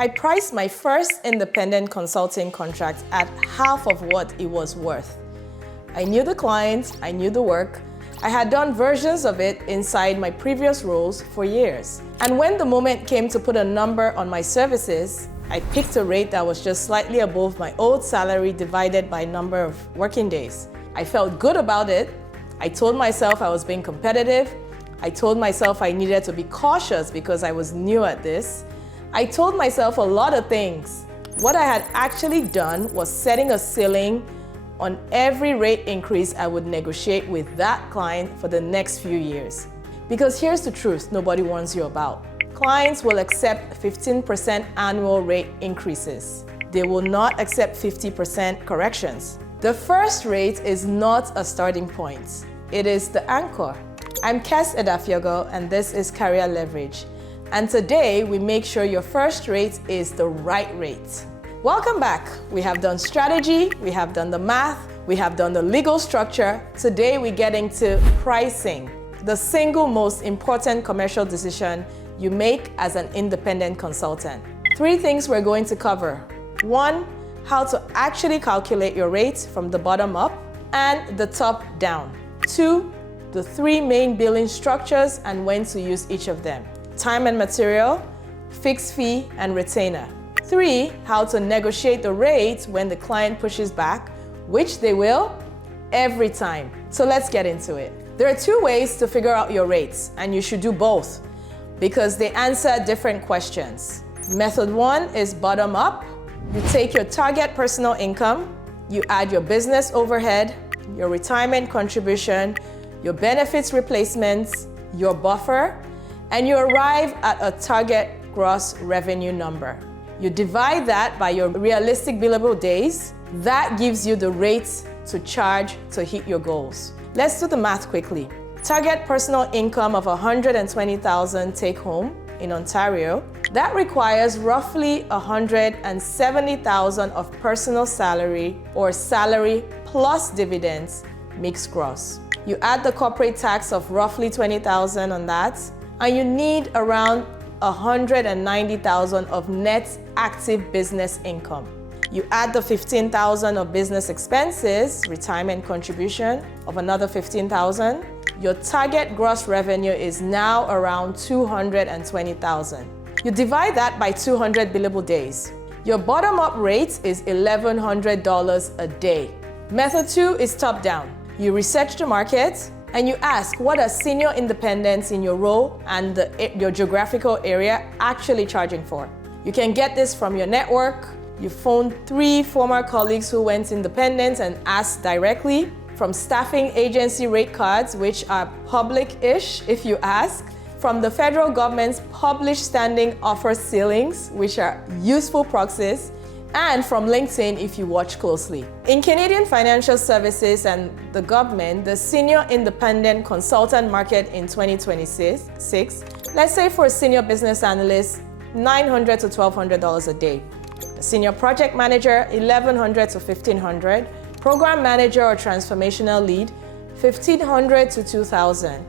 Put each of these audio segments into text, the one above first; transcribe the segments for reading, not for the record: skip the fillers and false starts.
I priced my first independent consulting contract at half of what it was worth. I knew the client, I knew the work. I had done versions of it inside my previous roles for years. And when the moment came to put a number on my services, I picked a rate that was just slightly above my old salary divided by number of working days. I felt good about it. I told myself I was being competitive. I told myself I needed to be cautious because I was new at this. I told myself a lot of things. What I had actually done was setting a ceiling on every rate increase I would negotiate with that client for the next few years. Because here's the truth nobody warns you about. Clients will accept 15% annual rate increases. They will not accept 50% corrections. The first rate is not a starting point. It is the anchor. I'm Kes Edafiogo, and this is Career Leverage. And today, we make sure your first rate is the right rate. Welcome back. We have done strategy, we have done the math, we have done the legal structure. Today, we're getting to pricing, the single most important commercial decision you make as an independent consultant. 3 things we're going to cover. 1, how to actually calculate your rate from the bottom up and the top down. 2, the 3 main billing structures and when to use each of them. Time and material, fixed fee, and retainer. 3, how to negotiate the rate when the client pushes back, which they will every time. So let's get into it. There are 2 ways to figure out your rates, and you should do both because they answer different questions. Method 1 is bottom up. You take your target personal income, you add your business overhead, your retirement contribution, your benefits replacements, your buffer, and you arrive at a target gross revenue number. You divide that by your realistic billable days. That gives you the rates to charge to hit your goals. Let's do the math quickly. Target personal income of $120,000 take home in Ontario. That requires roughly $170,000 of personal salary or salary plus dividends mixed gross. You add the corporate tax of roughly $20,000 on that, and you need around $190,000 of net active business income. You add the $15,000 of business expenses, retirement contribution of another $15,000. Your target gross revenue is now around $220,000. You divide that by 200 billable days. Your bottom-up rate is $1,100 a day. Method 2 is top-down. You research the market and you ask what are senior independents in your role and your geographical area actually charging for. You can get this from your network. You phone 3 former colleagues who went independent and asked directly, from staffing agency rate cards, which are public-ish if you ask, from the federal government's published standing offer ceilings, which are useful proxies, and from LinkedIn if you watch closely. In Canadian financial services and the government, the senior independent consultant market in 2026, let's say for a senior business analyst, $900 to $1,200 a day. A senior project manager, $1,100 to $1,500. Program manager or transformational lead, $1,500 to $2,000.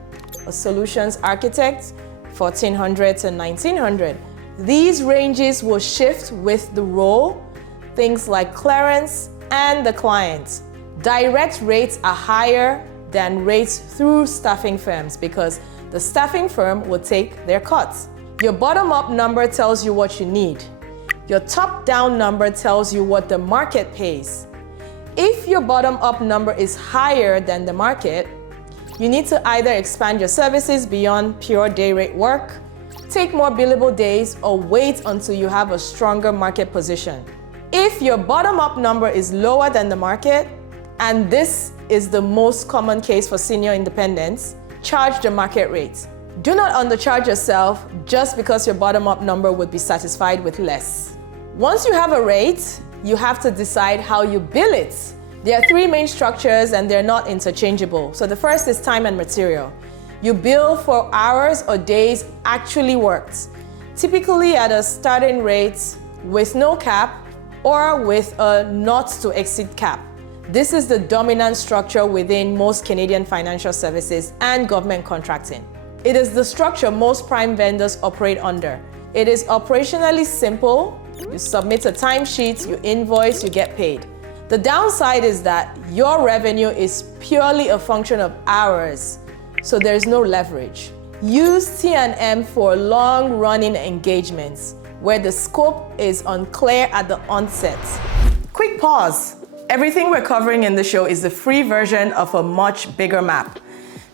A solutions architect, $1,400 to $1,900. These ranges will shift with the role, things like clearance and the client. Direct rates are higher than rates through staffing firms because the staffing firm will take their cuts. Your bottom-up number tells you what you need. Your top-down number tells you what the market pays. If your bottom-up number is higher than the market, you need to either expand your services beyond pure day rate work, take more billable days, or wait until you have a stronger market position. If your bottom-up number is lower than the market, and this is the most common case for senior independents, charge the market rate. Do not undercharge yourself just because your bottom-up number would be satisfied with less. Once you have a rate, you have to decide how you bill it. There are 3 main structures and they're not interchangeable. So the first is time and material. You bill for hours or days actually worked, typically at a starting rate with no cap or with a not to exceed cap. This is the dominant structure within most Canadian financial services and government contracting. It is the structure most prime vendors operate under. It is operationally simple, You submit a timesheet, you invoice, you get paid. The downside is that your revenue is purely a function of hours, so there's no leverage. Use T&M for long-running engagements where the scope is unclear at the onset. Quick pause. Everything we're covering in the show is the free version of a much bigger map.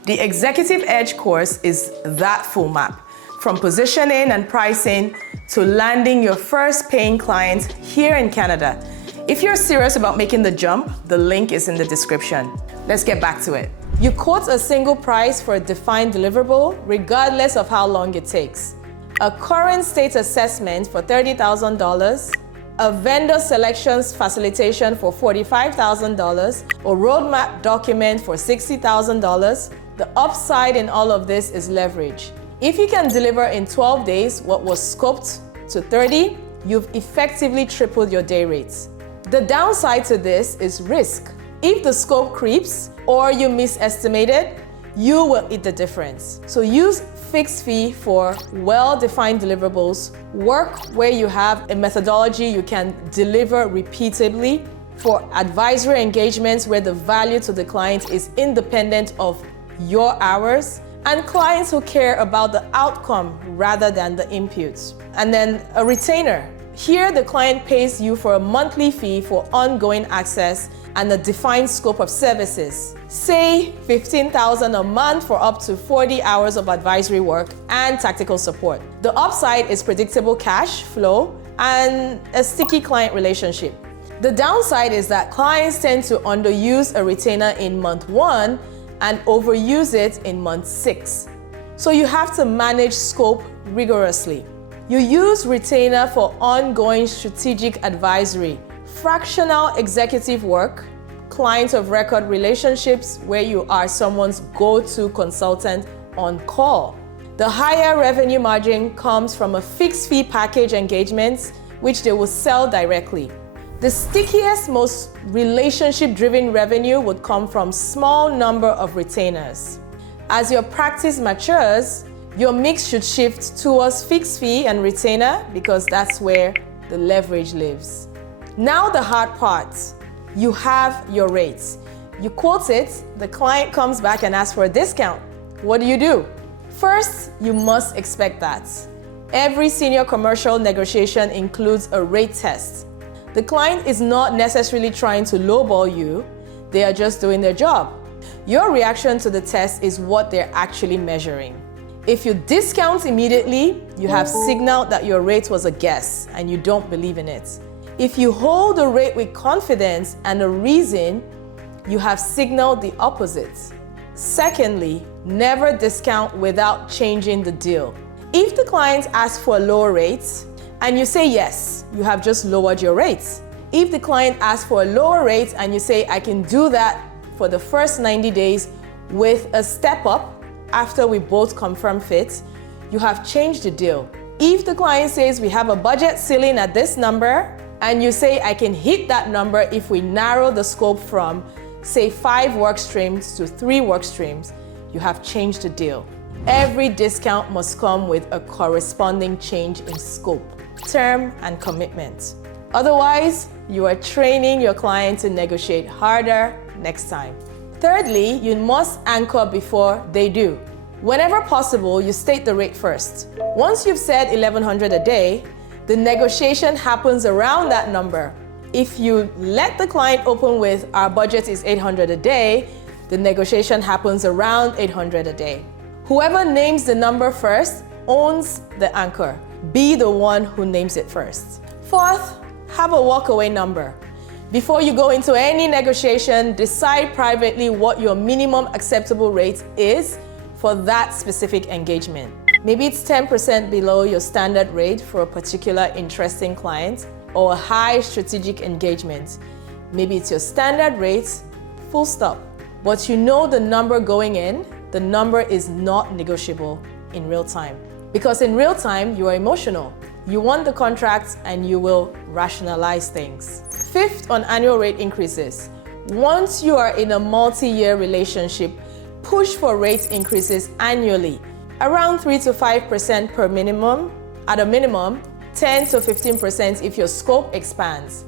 The Executive Edge course is that full map, from positioning and pricing to landing your first paying client here in Canada. If you're serious about making the jump, the link is in the description. Let's get back to it. You quote a single price for a defined deliverable, regardless of how long it takes. A current state assessment for $30,000, a vendor selections facilitation for $45,000, a roadmap document for $60,000. The upside in all of this is leverage. If you can deliver in 12 days what was scoped to 30, you've effectively tripled your day rates. The downside to this is risk. If the scope creeps or you misestimate it, you will eat the difference. So use fixed fee for well-defined deliverables. Work where you have a methodology you can deliver repeatably. For advisory engagements where the value to the client is independent of your hours, and clients who care about the outcome rather than the inputs. And then a retainer. Here, the client pays you for a monthly fee for ongoing access and a defined scope of services. Say $15,000 a month for up to 40 hours of advisory work and tactical support. The upside is predictable cash flow and a sticky client relationship. The downside is that clients tend to underuse a retainer in month 1 and overuse it in month 6. So you have to manage scope rigorously. You use retainer for ongoing strategic advisory, fractional executive work, client of record relationships where you are someone's go-to consultant on call. The higher revenue margin comes from a fixed fee package engagements, which they will sell directly. The stickiest, most relationship-driven revenue would come from small number of retainers. As your practice matures, your mix should shift towards fixed fee and retainer because that's where the leverage lives. Now the hard part. You have your rates. You quote it, the client comes back and asks for a discount. What do? First, you must expect that. Every senior commercial negotiation includes a rate test. The client is not necessarily trying to lowball you, they are just doing their job. Your reaction to the test is what they're actually measuring. If you discount immediately, you have signaled that your rate was a guess and you don't believe in it. If you hold the rate with confidence and a reason, you have signaled the opposite. Secondly, never discount without changing the deal. If the client asks for a lower rate and you say yes, you have just lowered your rates. If the client asks for a lower rate and you say, I can do that for the first 90 days with a step up after we both confirm fit, you have changed the deal. If the client says we have a budget ceiling at this number and you say I can hit that number if we narrow the scope from, say, 5 work streams to 3 work streams, you have changed the deal. Every discount must come with a corresponding change in scope, term, and commitment. Otherwise, you are training your client to negotiate harder next time. Thirdly, you must anchor before they do. Whenever possible, you state the rate first. Once you've said $1,100 a day, the negotiation happens around that number. If you let the client open with, our budget is $800 a day, the negotiation happens around $800 a day. Whoever names the number first owns the anchor. Be the one who names it first. Fourth, have a walkaway number. Before you go into any negotiation, decide privately what your minimum acceptable rate is for that specific engagement. Maybe it's 10% below your standard rate for a particular interesting client or a high strategic engagement. Maybe it's your standard rate, full stop. But you know the number going in, the number is not negotiable in real time. Because in real time, you are emotional. You want the contract and you will rationalize things. Fifth, on annual rate increases. Once you are in a multi-year relationship, push for rate increases annually, around 3 to 5% per minimum. At a minimum, 10 to 15% if your scope expands.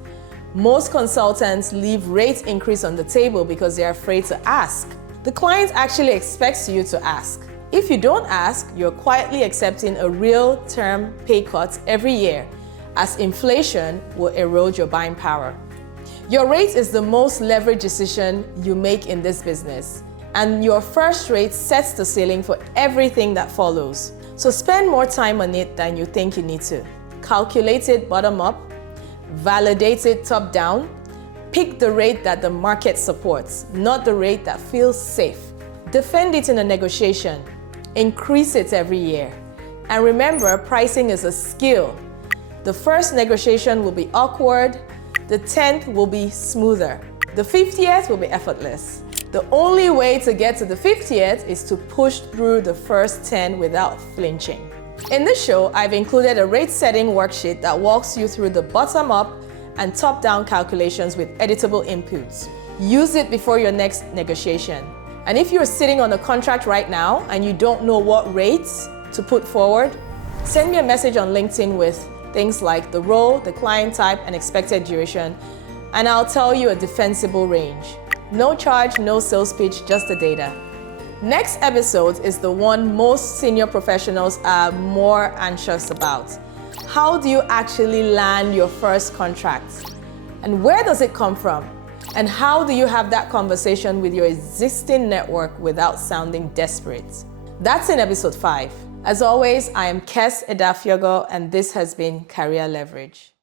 Most consultants leave rate increase on the table because they're afraid to ask. The client actually expects you to ask. If you don't ask, you're quietly accepting a real term pay cut every year, as inflation will erode your buying power. Your rate is the most leveraged decision you make in this business, and your first rate sets the ceiling for everything that follows. So spend more time on it than you think you need to. Calculate it bottom up, validate it top down, pick the rate that the market supports, not the rate that feels safe. Defend it in a negotiation, increase it every year. And remember, pricing is a skill. The first negotiation will be awkward, the 10th will be smoother, the 50th will be effortless. The only way to get to the 50th is to push through the first 10 without flinching. In this show, I've included a rate setting worksheet that walks you through the bottom-up and top-down calculations with editable inputs. Use it before your next negotiation. And if you're sitting on a contract right now and you don't know what rates to put forward, send me a message on LinkedIn with things like the role, the client type, and expected duration, and I'll tell you a defensible range. No charge, no sales pitch, just the data. Next episode is the one most senior professionals are more anxious about. How do you actually land your first contract? And where does it come from? And how do you have that conversation with your existing network without sounding desperate? That's in episode 5. As always, I am Kes Edafiogo, and this has been Career Leverage.